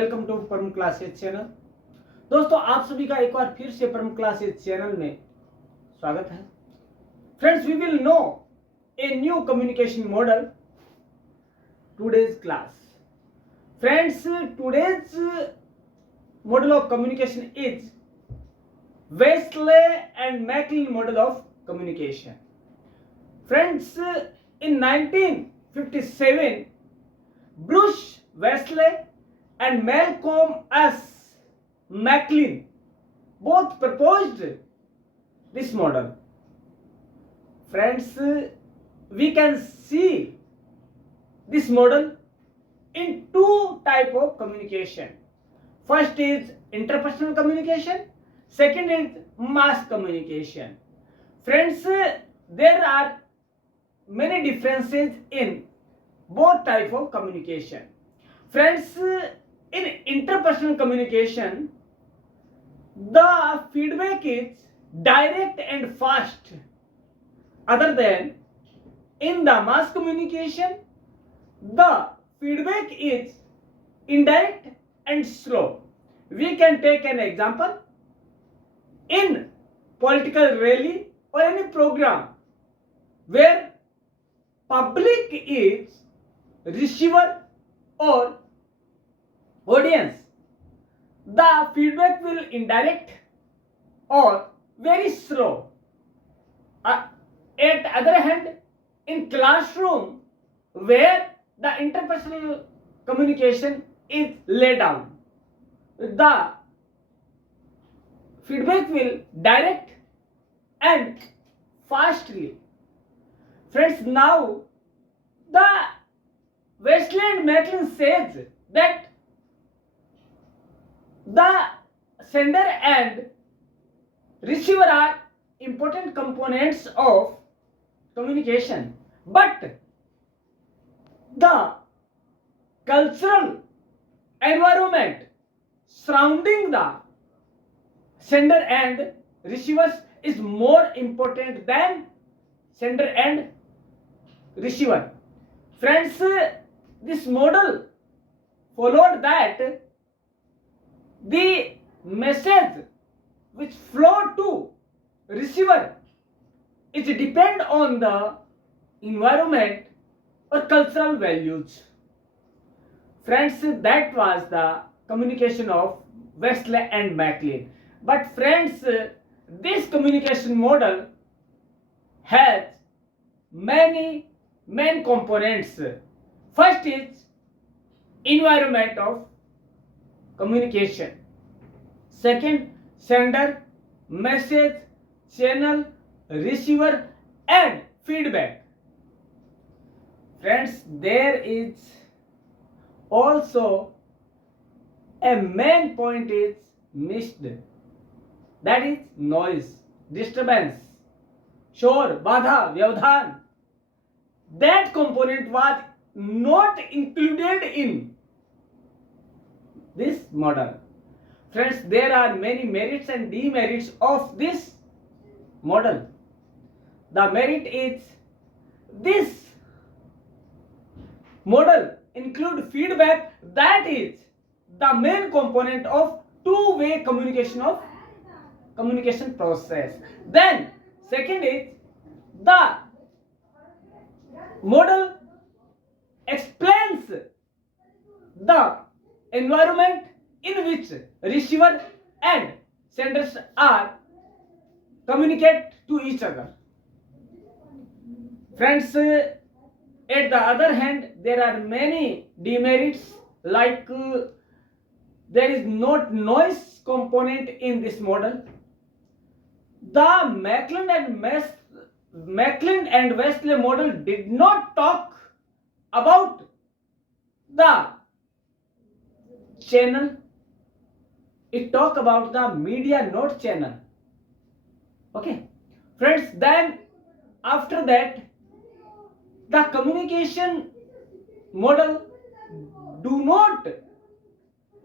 Welcome to परम classes channel. दोस्तों, आप सभी का एक बार फिर से परम क्लासेज चैनल में स्वागत है। Friends, we will know a new communication model today's class. Friends, today's model of communication is Wesley and Maclean model of communication. Friends, in 1957, Bruce Wesley and Malcolm S. Maclean both proposed this model. Friends, we can see this model in two type of communication. First is interpersonal communication, second is mass communication. Friends, there are many differences in both type of communication. Friends, in interpersonal communication, the feedback is direct and fast, other than in the mass communication the feedback is indirect and slow. We can take an example in political rally or any program where public is receiver or audience. The feedback will indirect or very slow. At other hand, in classroom where the interpersonal communication is laid down, the feedback will direct and fastly. Friends, now the Wesley and Maclean says that the sender and receiver are important components of communication, but the cultural environment surrounding the sender and receivers is more important than sender and receiver. Friends, this model followed that the message which flow to receiver is depend on the environment or cultural values. Friends, that was the communication of Wesley and Maclean. But friends, this communication model has many main components. First is environment of communication. Second, sender, message, channel, receiver and feedback. Friends, there is also a main point is missed, that is noise, disturbance, shor, badha, vyavdhan. That component was not included in this model. Friends, there are many merits and demerits of this model. The merit is this model include feedback, that is the main component of two-way communication of communication process. Then second is the model explains the environment in which receiver and senders are communicate to each other. Friends, at the other hand, there are many demerits, like there is not noise component in this model. The Maclean and Wesley model did not talk about the channel. It talk about the media node channel. Okay, friends, then after that, the communication model do not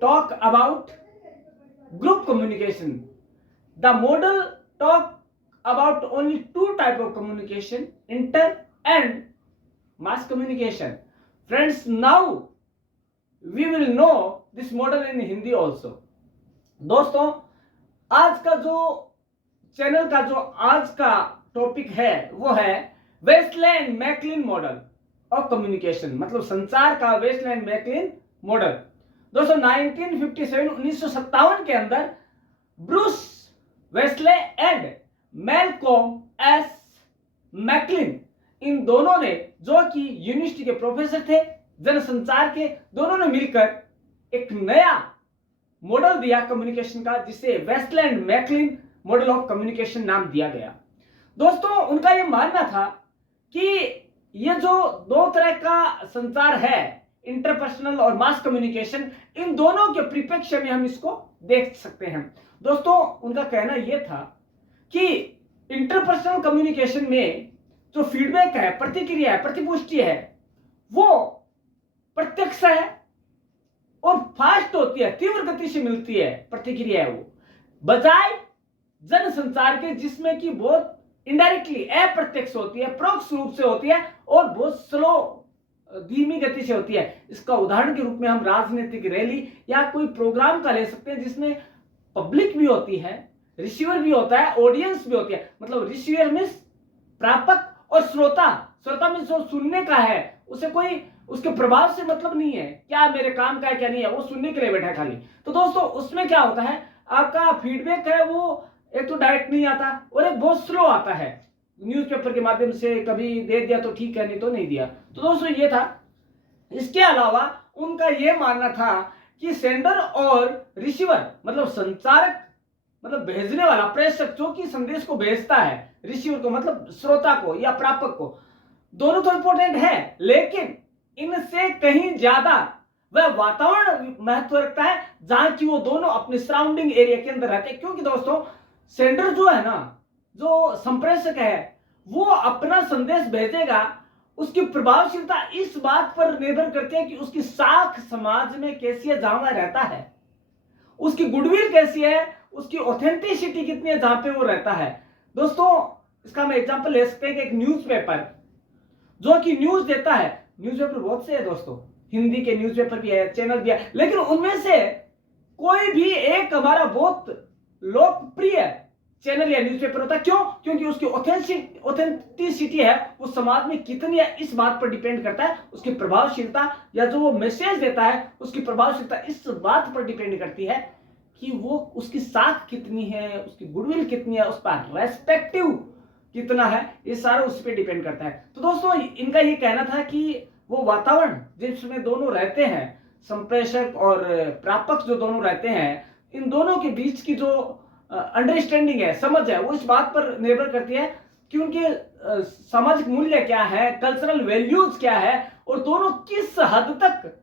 talk about group communication. The model talk about only two type of communication, inter and mass communication. Friends, now we will know this model in Hindi also. दोस्तों, आज का जो channel का जो आज का topic है वो है Wesley and McLean model of communication, मतलब संचार का वेस्ले एंड मैकलिन मॉडल। दोस्तों 1957 के अंदर Bruce Wesley and Malcolm S McLean, इन दोनों ने, जो कि यूनिवर्सिटी के प्रोफेसर थे, जनसंचार के, दोनों ने मिलकर एक नया मॉडल दिया कम्युनिकेशन का, जिसे Wesley and McLean model of communication नाम दिया गया। दोस्तों उनका यह मानना था कि ये जो दो तरह का संचार है, इंटरपर्सनल और मास कम्युनिकेशन, इन दोनों के परिप्रेक्ष्य में हम इसको देख सकते हैं। दोस्तों उनका कहना यह था कि इंटरपर्सनल कम्युनिकेशन में जो फीडबैक है, प्रतिक्रिया है, प्रतिपुष्टि है, वो प्रत्यक्ष है और फास्ट होती है, तीव्र गति से मिलती है प्रतिक्रिया है, वो बजाय जनसंचार के जिसमें कि बहुत इनडायरेक्टली अप्रत्यक्ष होती है, परोक्ष रूप से होती है और बहुत स्लो, धीमी गति से होती है। इसका उदाहरण के रूप में हम राजनीतिक रैली या कोई प्रोग्राम का ले सकते हैं जिसमें पब्लिक भी होती है, रिसीवर भी होता है, ऑडियंस भी होती है। मतलब रिसीवर मींस प्रापक और श्रोता, श्रोता मींस जो सुनने का है, उसे कोई उसके प्रभाव से मतलब नहीं है, क्या मेरे काम का है क्या नहीं है, वो सुनने के लिए बैठा है खाली। तो दोस्तों उसमें क्या होता है, आपका फीडबैक है वो एक तो डायरेक्ट नहीं आता और एक बहुत स्लो आता है, न्यूज़पेपर के माध्यम से कभी दे दिया तो ठीक है, नहीं तो नहीं दिया। तो दोस्तों ये था। इसके अलावा उनका यह मानना था कि सेंडर और रिसीवर, मतलब संचारक, मतलब भेजने वाला, प्रेषक जो कि संदेश को भेजता है, रिसीवर को मतलब श्रोता को या प्रापक को, दोनों तो इंपॉर्टेंट है, लेकिन इनसे कहीं ज्यादा वह वातावरण महत्व रखता है जहां की वो दोनों अपने सराउंडिंग एरिया के अंदर रहते हैं। क्योंकि दोस्तों सेंडर जो है ना, जो संप्रेषक है, वो अपना संदेश भेजेगा, उसकी प्रभावशीलता इस बात पर निर्भर करती है कि उसकी साख समाज में कैसी है जहां वह रहता है, उसकी गुडविल कैसी है, उसकी ऑथेंटिसिटी कितनी है जहां पे वो रहता है। दोस्तों इसका हम एग्जांपल ले सकते हैं कि एक न्यूज़पेपर जो कि न्यूज देता है, न्यूज़पेपर बहुत से है दोस्तों, हिंदी के न्यूज़पेपर भी है, चैनल भी है, लेकिन उनमें से कोई भी एक हमारा बहुत लोकप्रिय चैनल या न्यूज़पेपर होता है। क्यों? क्योंकि उसकी ऑथेंटिसिटी है, वो समाज में कितनी है, इस बात पर डिपेंड करता है। उसकी प्रभावशीलता या जो वो मैसेज देता है, उसकी प्रभावशीलता इस बात पर डिपेंड करती है कि वो उसकी साख कितनी है, उसकी गुडविल कितनी है, उस पर रेस्पेक्टिव कितना है, ये सारा उस पर डिपेंड करता है। तो दोस्तों इनका ये कहना था कि वो वातावरण जिसमें दोनों रहते हैं, संप्रेषक और प्रापक जो दोनों रहते हैं, इन दोनों के बीच की जो अंडरस्टैंडिंग है, समझ है, वो इस बात पर निर्भर करती है कि उनके सामाजिक मूल्य क्या है, कल्चरल वैल्यूज क्या है, और दोनों किस हद तक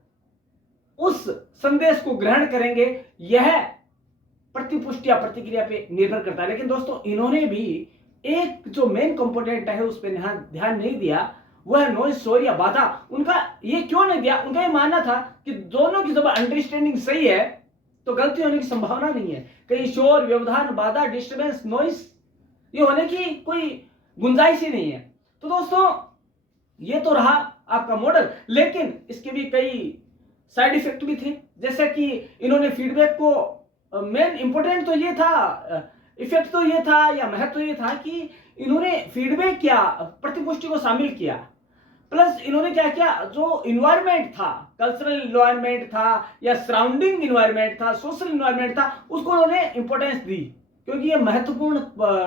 उस संदेश को ग्रहण करेंगे, यह प्रतिपुष्टि या प्रतिक्रिया पे निर्भर करता है। लेकिन दोस्तों इन्होंने भी एक जो मेन कंपोनेंट है उस पर ध्यान नहीं दिया, वह है नॉइज, शोर या बाधा। उनका ये क्यों नहीं दिया? उनका ये मानना था कि दोनों की जब अंडरस्टैंडिंग सही है तो गलती होने की संभावना नहीं है। कहीं शोर, व्यवधान, बाधा, डिस्टर्बेंस, नॉइज ये होने की कोई गुंजाइश ही नहीं है। तो दोस्तों ये तो रहा आपका मॉडल, लेकिन इसके भी कई साइड इफेक्ट भी थे। जैसे कि इन्होंने फीडबैक को, मेन इंपॉर्टेंट तो ये था, इफेक्ट तो ये था या महत्व तो ये था कि इन्होंने फीडबैक किया, प्रतिपुष्टि को शामिल किया, प्लस इन्होंने क्या किया, जो इन्वायरमेंट था, कल्चरल इन्वायरमेंट था या सराउंडिंग इन्वायरमेंट था, सोशल इन्वायरमेंट था, उसको उन्होंने इंपॉर्टेंस दी। क्योंकि ये महत्वपूर्ण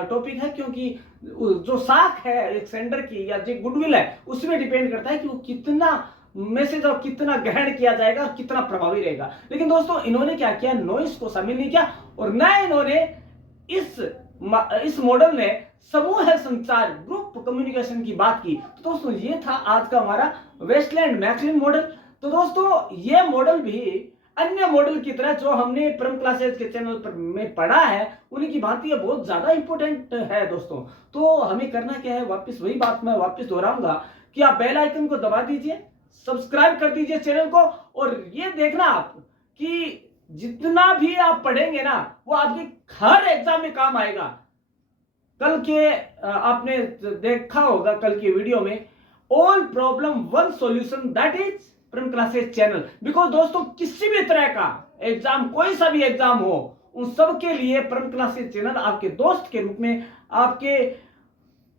टॉपिक है, क्योंकि जो साख है एक सेंडर की या जो गुडविल है, उसमें डिपेंड करता है कि वो कितना मैसेज और कितना ग्रहण किया जाएगा और कितना प्रभावी रहेगा। लेकिन दोस्तों इन्होंने क्या किया, नॉइस को शामिल नहीं किया, और न इन्होंने इस मॉडल ने समूह संचार, ग्रुप कम्युनिकेशन की बात की। तो दोस्तों ये था आज का हमारा वेस्ले एंड मैकलिन मॉडल। तो दोस्तों ये मॉडल भी अन्य मॉडल की तरह जो हमने परम क्लासेज के चैनल पर में पढ़ा है, उन्हीं की भांति बहुत ज्यादा इंपॉर्टेंट है दोस्तों। तो हमें करना क्या है, वापस वही बात मैं वापस दोहराऊंगा कि आप बेल आइकन को दबा दीजिए, सब्सक्राइब कर दीजिए चैनल को, और ये देखना आप कि जितना भी आप पढ़ेंगे ना वो आपके हर एग्जाम में काम आएगा। कल के आपने देखा होगा कल की वीडियो में, all problem one solution, that is परम क्लासेस चैनल, बिकॉज दोस्तों किसी भी तरह का एग्जाम, कोई सा भी एग्जाम हो, उन सब के लिए परम क्लासेस चैनल आपके दोस्त के रूप में, आपके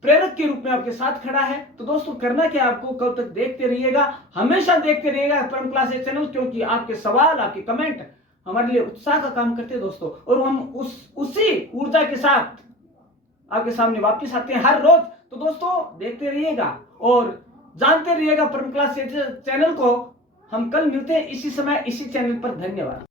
प्रेरक के रूप में आपके साथ खड़ा है। तो दोस्तों करना क्या, आपको कब तक देखते रहिएगा, हमेशा देखते रहिएगा परम क्लासेस चैनल, क्योंकि आपके सवाल, आपके कमेंट हमारे लिए उत्साह का काम करते हैं दोस्तों, और हम उसी ऊर्जा के साथ आपके सामने वापस आते हैं हर रोज। तो दोस्तों देखते रहिएगा और जानते रहिएगा परम क्लासेस चैनल को। हम कल मिलते हैं इसी समय इसी चैनल पर। धन्यवाद।